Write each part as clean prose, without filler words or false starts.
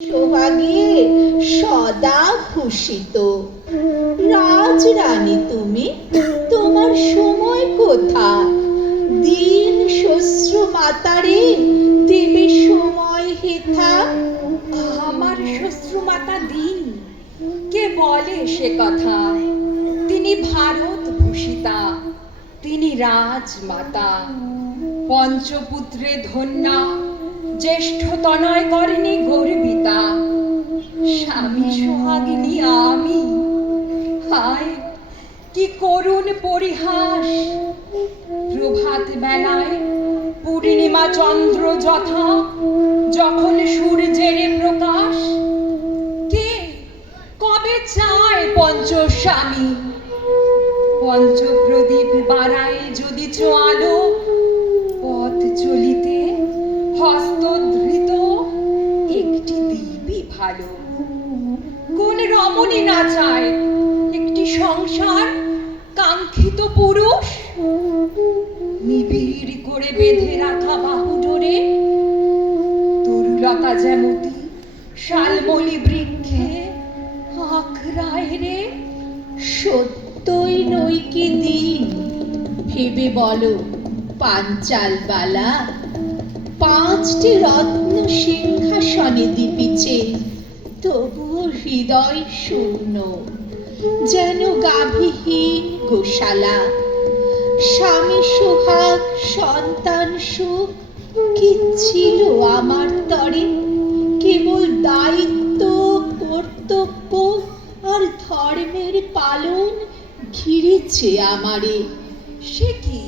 সোহাগে সদা ভূষিত রাজরানী তুমি, তোমার সময় কোথা? দিন শ্বশ্রু মাতারে দেবে সময় হেথা। আমার শ্বশ্রু মাতা দিন, কে বলে সে কথা? তিনি ভারত ভূষিতা, তিনি রাজমাতা। পঞ্চপুত্রে ধন্যা, জ্যেষ্ঠ তনয় করেনি গর্বিতা। স্বামী সোহাগিনী আমি, হায় কি করুণ পরিহাস। প্রভাত বেলায় পূর্ণিমা চন্দ্র যথা, যখন সূর্যের প্রকাশ। কে কবে চায় পঞ্চস্বামী? পঞ্চপ্রদীপ বাড়ায় যদি চোয়ালো, পথ চলিতে হস্তধৃত একটি দ্বীপই ভালো। কোন রমণী না চায় একটি সংসার কাঙ্ক্ষিত পুরুষ? নিবিড় করে বেঁধে রাখা বাহু ডোরে, তরুলতা যেমতি শালমলি বৃক্ষে আখড়ায় রে। সত্যই নই কি দিন, ভেবে বলো পাঞ্চাল বালা। পাঁচটি রত্ন সিংহাসনে দীপিছে, তবুও হৃদয় শূন্য, যেন গাভীহীন গোশালা। স্বামী সোহাগ সন্তান সুখ কি ছিল আমার তরে? কেবল দায়িত্ব, কর্তব্য আর ধর্মের পালন ঘিরেছে আমারে। সে কি,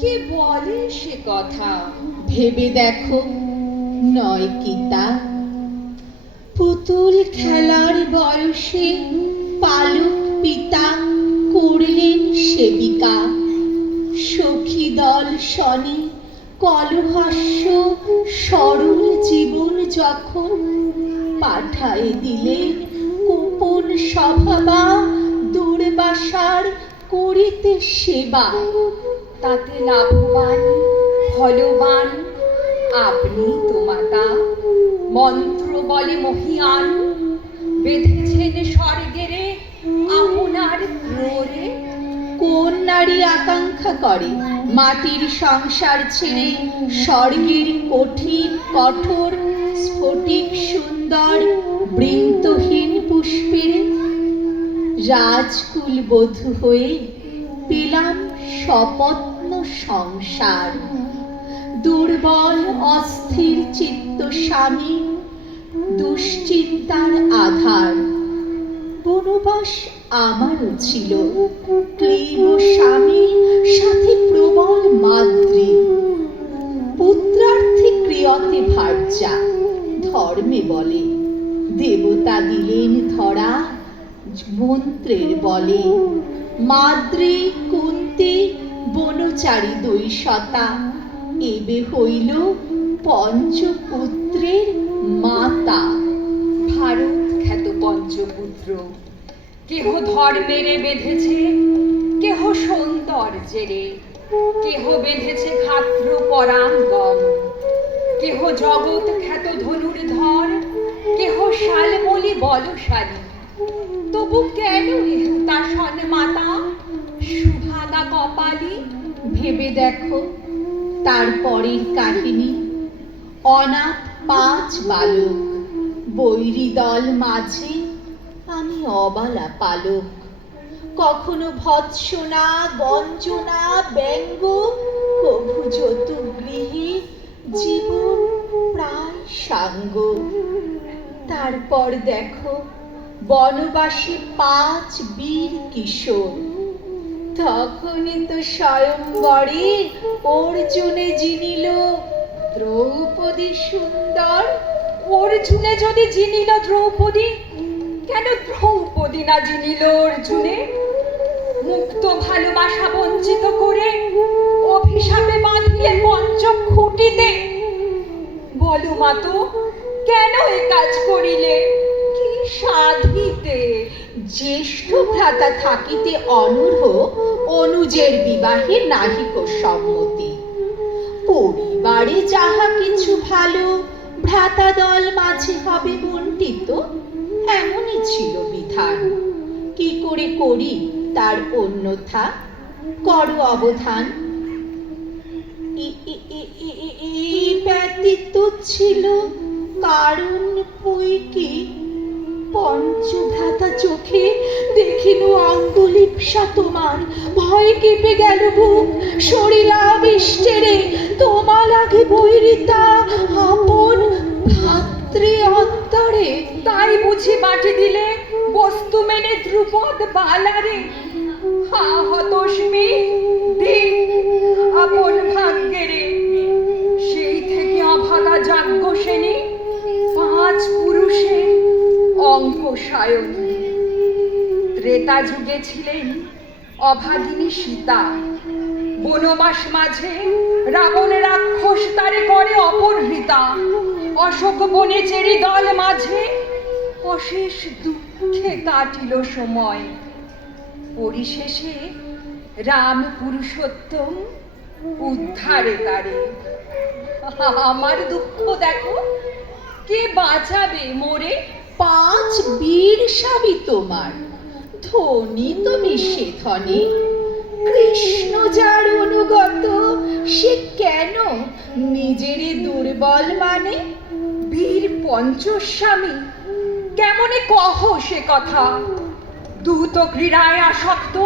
কে বলে সে কথা? ভেবে দেখো নয় কি তা? পুতুল খেলার বয়সে পালক পিতা করলেন সেবিকা। সখী দল শনে কলহাস্য সরল জীবন যখন, পাঠায় দিলেন গোপন সভাবা দূরবাসার করিতে সেবা। তাতে লাভবান ফলবান আপনি তো মাতা। মন্ত্র বলে মহিয়ান, বেঁধেছেন স্বর্গেরে আপনার প্রহরে। কোন নারী আকাঙ্ক্ষা করে মাটির সংসার ছেড়ে স্বর্গের কঠিন কঠোর স্ফটিক সুন্দর বৃন্তহীন পুষ্পের? রাজকুল বধূ হয়ে পেলাম স্বপত্ন সংসার। দুর্বল অস্থির চিত্ত স্বামী দুশ্চিন্তার আধার। বনবাস আমারও ছিল, ক্লীব স্বামী সাথে প্রবল মাদ্রী। পুত্রার্থে ক্রিয়তে ভার্যা, ধর্মে বলে দেবতা দিলেন ধরা মন্ত্রের বলে। মাদ্রী কুন্তি বনচারী দৈশতা, এবে হইল পঞ্চপুত্রের মাতা। ভারত খ্যাত পঞ্চপুত্র, কেহ ধর্মেরে বেঁধেছে, কেহ সৌন্দর্যেরে, কেহ বেঁধেছে ঘাত্র পরাঙ্গম, কেহ জগৎ খ্যাত ধনুর্ধর, কেহ শালমলি বলশালী। তবু কেন ইহুতাসন মাতা, সুভাগা কপালী? ভেবে দেখো তারপরের কাহিনী। অনাথ পাঁচ বালক, বৈরী দল মাঝে আমি অবালা পালক। কখনো ভৎসনা গঞ্জনা ব্যঙ্গ, কভু যতুগৃহে জীবন প্রায় সাঙ্গ। তারপর দেখো বনবাসে পাঁচ বীর কিশোর। তখনই তো স্বয়ংবরে অর্জুনে জিনিল দ্রৌপদী সুন্দর। অর্জুনে যদি জিনিল দ্রৌপদী, কেন দ্রৌপদী না জিনিল অর্জুনে? মুক্ত ভালোবাসা বঞ্চিত করে অভিশাপে বাঁধিলে পঞ্চ খুঁটিতে। বলো মাতো, কেন এ কাজ করিলে? কি সাধিতে? জ্যেষ্ঠ ভ্রাতা থাকিতে অনূর্হ অনুজের বিবাহে নাহিক সম্মতি। পরিবারে যাহা কিছু ভালো ভ্রাতা দল মাঝে হবে বন্টিত, এমনই ছিল বিধান। কি করে করি তার অন্যথা, করো অবধান। এই ব্যতীত ছিল কারণ বইকি, পঞ্চভ্রাতা চোখে দেখিল অঙ্গলিপ্সা তোমার, ভয় কেঁপে গেল বুক, শরীরাবিষ্টেরে তোমা লাগে বৈরিতা আপন ভাতৃ অন্তরে। তাই বুঝি বাটি দিলে বস্তু মেনে ধ্রুপদ বালারে, হা হতস্মি দিন আপন ভাগ্যেরে। সেই থেকে অভাগা যাজ্ঞসেনী, 5 পুরুষের অঙ্ক সায়নী। ত্রেতা যুগে ছিলেন অভাগিনী সীতা, বনবাস মাঝে রাবণ রাক্ষস তারে করে অপহৃতা। অশোক বনে চেরি দল মাঝে অশেষ দুঃখে কাটিল সময়। পরিশেষে রাম পুরুষোত্তম উদ্ধারে তারে। আমার দুঃখ দেখো, কে বাঁচাবে মোরে? 5 বীর স্বামী তোমার, ধনী তুমি সে ধনী। কৃষ্ণ যার অনুগত, সে কেন নিজেরে দুর্বল মানে? বীর পঞ্চস্বামী, কেমনে কহ সে কথা? দূত ক্রীড়ায় আসক্ত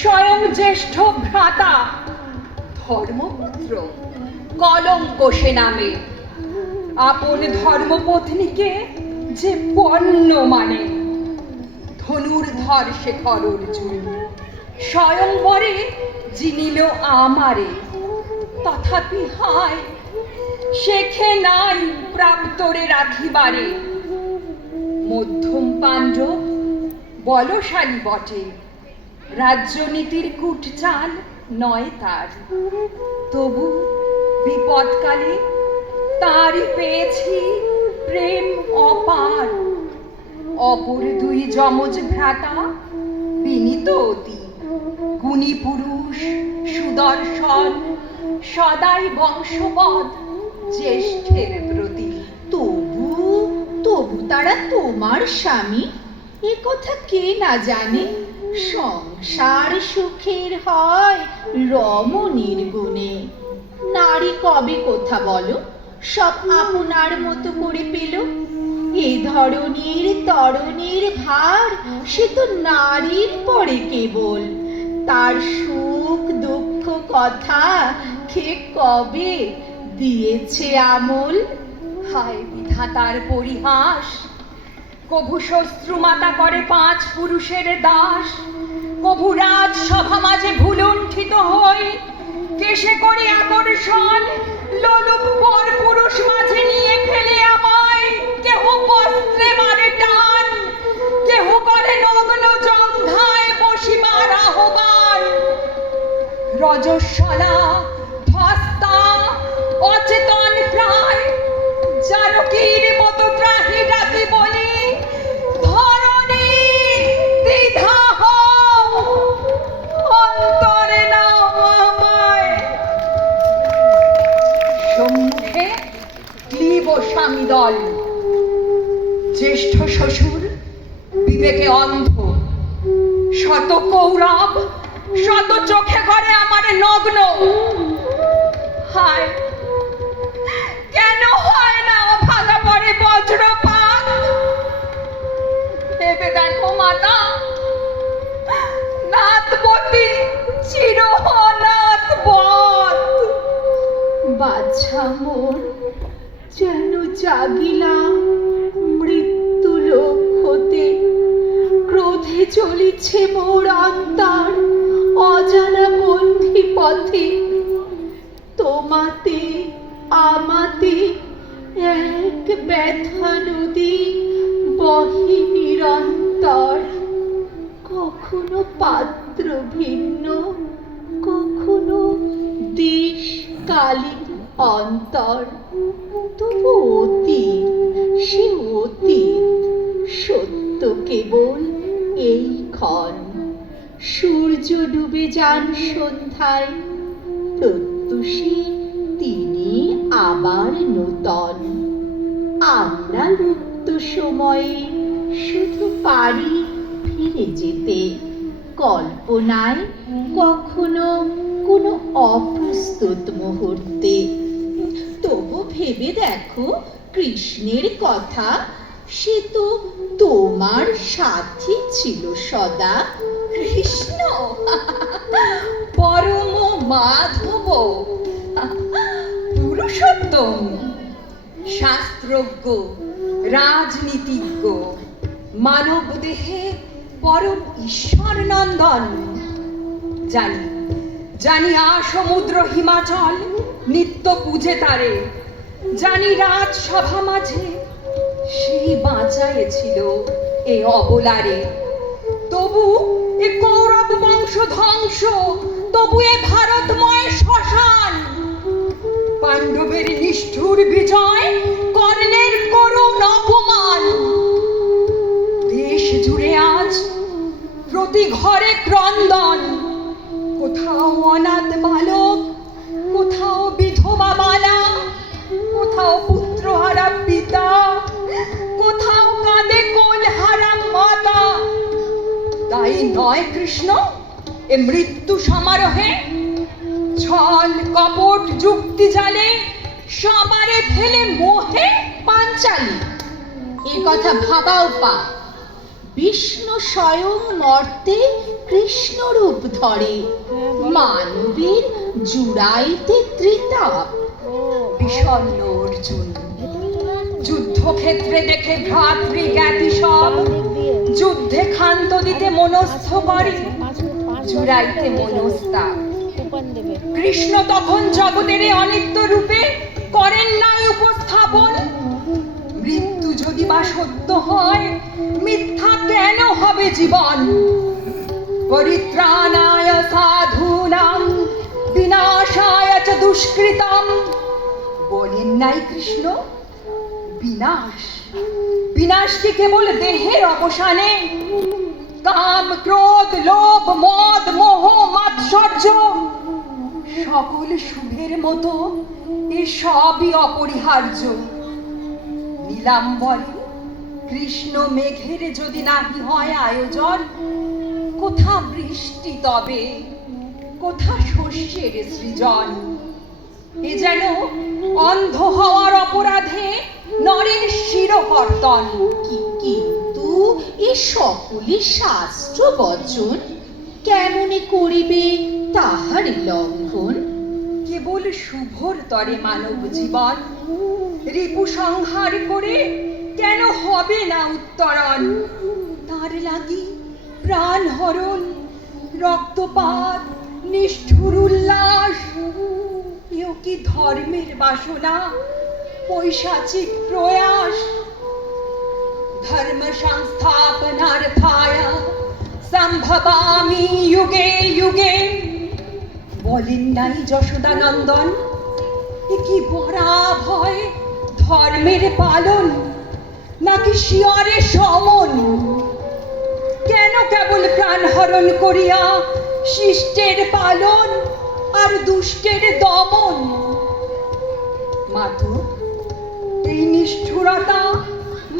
স্বয়ং জ্যেষ্ঠ ভ্রাতা, ধর্মপুত্র কলঙ্ক সে নামে। আপন ধর্মপত্নীকে যে পণ্য মানে। ধনুর্ধর শেখর অর্জুন স্বয়ংবরে জিনিল আমারে। তথাপি হায়, শেখে নাই প্রাপ্তরে রাখিবারে। মধ্যম পাণ্ডব বলশালী বটে, রাজ্যনীতির কূটচাল নয় তার। তবু বিপদকালে তারই পেয়েছি প্রেম অপার। অপর 2 যমজ ভ্রাতা বিনীত অতি, গুণী পুরুষ সুদর্শন, সদাই বংশপদ জ্যেষ্ঠের প্রতি। তবু তবু তারা তোমার স্বামী, এ কথা কে না জানে। সংসার সুখের হয় রমণীর গুণে। নারী কবে কোথা বলো, সব আপনার মতো করে পেল। এ ধরনের তরণীর ভার সে তো নারীর পরে কেবল। তার সুখ দুঃখ কথা কে কবে দিয়েছে আমল? হায় বিধাতার পরিহাস, কভু শস্ত্রুমাতা করে 5 পুরুষের দাস। কভু রাজসভা মাঝে ভুলুণ্ঠিত হই, কেশে করে আকর্ষণ লোলুপ পর পুরুষ মাঝে নিয়ে ফেলে আমায়। কেহ বস্ত্রে মারে টান, কেহ করে নগ্ন জঙ্ঘায় বসিবার আহ্বান। রজস্বলা ধস্তা অচেতন প্রায়, জানকীর মতো ত্রাহি ডাকি বলি, ধরণী দ্বিধা হও, অন্তরে নাও আমায়। সম্মুখে ক্লীব স্বামী দল, জ্যেষ্ঠ শ্বশুর বিবেকে অন্ধ। শত কৌরব শত চোখে করে আমারে নগ্ন। হায়, কেন হয় না অভাগা পরে বজ্রপাত? ভেবে দেখো মাতা, নাথপতি চির অনাথবৎ। বাছা মোর, যেন জাগিলাম মৃত্যু লোক হতে। ক্রোধে চলিছে মোর অন্তর অজানা বন্ধি পথে। তোমাতে আমাতে এক ব্যথা নদী বহে নিরন্তর। কখনো পাত্র ভিন্ন, কখনো দেশ কালীন অন্তর। তবু অতীত, সে অতীত সত্য কেবল এই ক্ষণ। সূর্য ডুবে যান সন্ধ্যায়, প্রত্যুষে তিনি আবার নূতন। আমরা লুপ্ত সময়ে শুধু পারি ফিরে যেতে কল্পনায় কখনো কোনো অপ্রস্তুত মুহূর্তে। তবু ভেবে দেখো কৃষ্ণের কথা, সে তো তোমার সাথী ছিল সদা। কৃষ্ণ পরম মাধব পুরুষোত্তম, শাস্ত্রজ্ঞ, রাজনীতিজ্ঞ, মানব দেহে পরম ঈশ্বর নন্দন। জানি জানি সমুদ্র হিমাচল নিত্য পূজে তারে, জানি রাজসভা মাঝে সেই বাঁচাইছিল এ অবলারে। তবু এ কৌরব বংশ ধ্বংস, তবু এ ভারতময় শ্মশান, পাণ্ডবের নিষ্ঠুর বিজয়, কর্ণের করুণ অপমান। দেশ জুড়ে আজ প্রতি ঘরে ক্রন্দন, কোথাও অনাথ বালক, কোথাও বিধবা বালা, কোথাও পুত্রহারা পিতা, কোথাও কাঁদে কোলহারা মাতা। তাই নয় কৃষ্ণ এ মৃত্যু সমারোহে ছল কপট যুক্তি জালে সবারে ফেলে মোহে। পাঞ্চালী, এ কথা ভাবাও পা। বিষ্ণু স্বয়ং মর্তে কৃষ্ণ রূপ ধরে, মানবীর জুড়াইতে ত্রিতাপ। বিষণ্ণ অর্জুন যুদ্ধক্ষেত্রে দেখে ভ্রাতৃ জ্ঞাতি সব, যুদ্ধে ক্ষান্ত দিতে মনস্থ করে, জুড়াইতে মনস্তাপ। কৃষ্ণ তখন জগতের অনিত্য রূপে করেন নাই উপস্থাপন। মৃত্যু যদি বা সত্য হয়, মিথ্যা কেন হবে জীবন? পরিত্রাণায় সাধূনাং বিনাশায় চ দুষ্কৃতম। বলেন নাই কৃষ্ণ বিনাশ, বিনাশ কি কেবল দেহের অবসানে? কাম, ক্রোধ, লোভ, মদ, মোহ, মাৎসর্য সকল শুভের মতো এ সবই অপরিহার্য। নীলাম্বরে কৃষ্ণ মেঘের যদি নাহি হয় আয়োজন, কোথা বৃষ্টি তবে, কোথা শস্যের সৃজন? এ যেন অন্ধ হওয়ার অপরাধে নরের শিরকর্তন। কিন্তু এ সকলই শাস্ত্র বচন, কেমনে করিবে তাহার লঙ্ঘন? কেবল শুভর তরে মানব জীবন, রিপু সংহার করে কেন হবে না উত্তরণ? তার লাগি প্রাণ হরণ, রক্তপাত, নিষ্ঠুর উল্লাস, এও কি ধর্মের বাসনা, পৈশাচিক প্রয়াস? ধর্ম সংস্থাপনার্থায় সম্ভবামি যুগে যুগে, বলেন নাই যশোদানন্দন? এ কি বরাভয় ধর্মের পালন, নাকি শিয়রে সমন? কেন কেবল প্রাণ হরণ করিয়া শিষ্টের পালন আর দুষ্টের দমন? মাতো, এই নিষ্ঠুরতা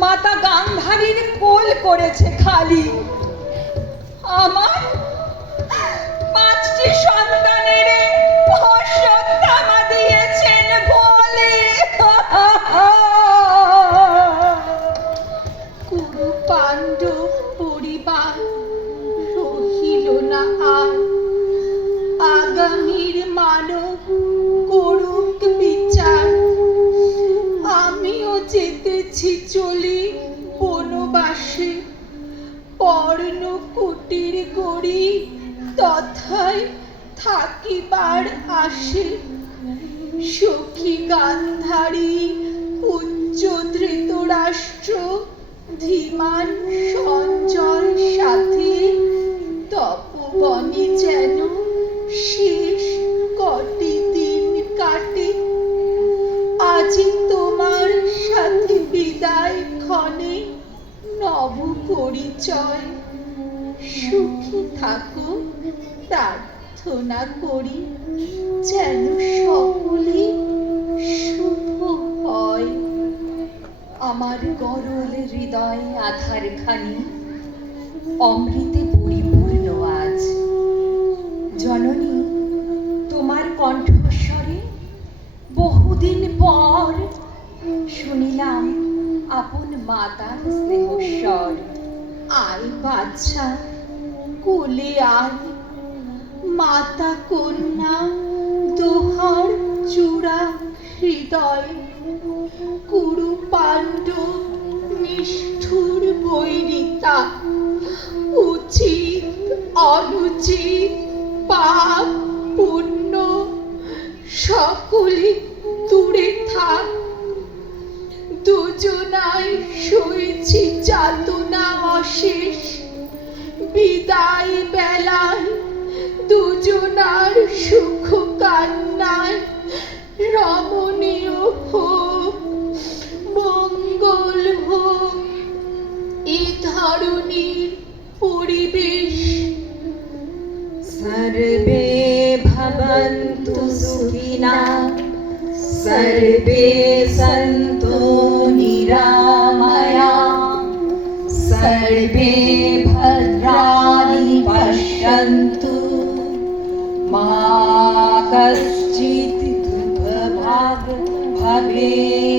মাতা গান্ধারীর কোল করেছে খালি। আমার 5টি সন্তানের অশ্বত্থামা দিয়েছেন বলে। কুরু পাণ্ডব পরিবার রহিল না আর, আগামীর মানব করুক বিচার। আমিও যেতেছি চলি বনবাসে, পর্ণ কুটির গড়ি তথায় থাকিবার আসে। সখী গান্ধারী, উচ্চ ধৃতরাষ্ট্র, ধীমান সঞ্জয় সাথে, তপবনে যেন শেষ কটি দিন কাটে। আজি তোমার সাথে বিদায় ক্ষণে, নব পরিচয়। সুখী থাকো প্রার্থনা করি, যেন সকলে শুভ হয়। আমার গরল হৃদয় আধার খানি অমৃতে পরিপূর্ণ আজ। জননী, তোমার কণ্ঠস্বরে বহুদিন পর শুনিলাম আপন মাতার স্নেহস্বর। আয় বাচ্চা, কোলে আয়, মাতা কন্যা দোহার চূড়া হৃদয়। কুরু পাণ্ডব নিষ্ঠুর বৈরিতা, উচিত অনুচিত পাপ পুণ্য সকলে দূরে থাক। দুজনাই সইছি যাতনা অশেষ, বিদায় বেলায় দুজনার সুখ কান্নায় রমণীয় হোক, মঙ্গল হোক এ ধরনীর পরিবেশ। সর্বে ভবন্তু সুখিনঃ, সর্বে সন্তু নিরাময়াঃ, সর্বে ভদ্রাণি পশ্যন্তু, মা কশ্চিৎ দুঃখভাগ্ ভবেৎ।